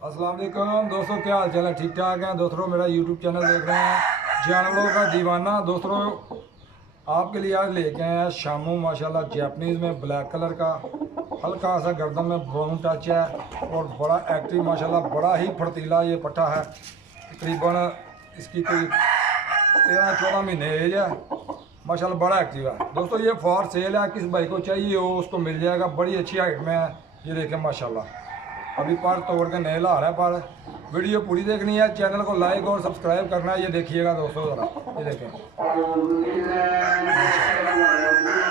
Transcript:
अस्सलाम वालेकुम दोस्तों, क्या हाल चाल है? ठीक ठाक हैं दोस्तों। मेरा यूट्यूब चैनल देख रहे हैं जानवरों का दीवाना। दोस्तों आपके लिए आज लेके आए हैं शामू माशाल्लाह जैपनीज़ में ब्लैक कलर का, हल्का सा गर्दन में ब्राउन टच है और बड़ा एक्टिव माशाल्लाह, बड़ा ही फुर्तीला ये पट्ठा है। तकरीबन इसकी कोई 13-14 महीने एज है माशाल्लाह, बड़ा एक्टिव है। दोस्तों ये फॉर सेल है, किस भाई को चाहिए हो उसको मिल जाएगा। बड़ी अच्छी हाइट में है ये, देखें माशाल्लाह। अभी पर तोड़ के नहीं ला रहा है, पर वीडियो पूरी देखनी है। चैनल को लाइक और सब्सक्राइब करना है। ये देखिएगा दोस्तों ज़रा, ये देखें।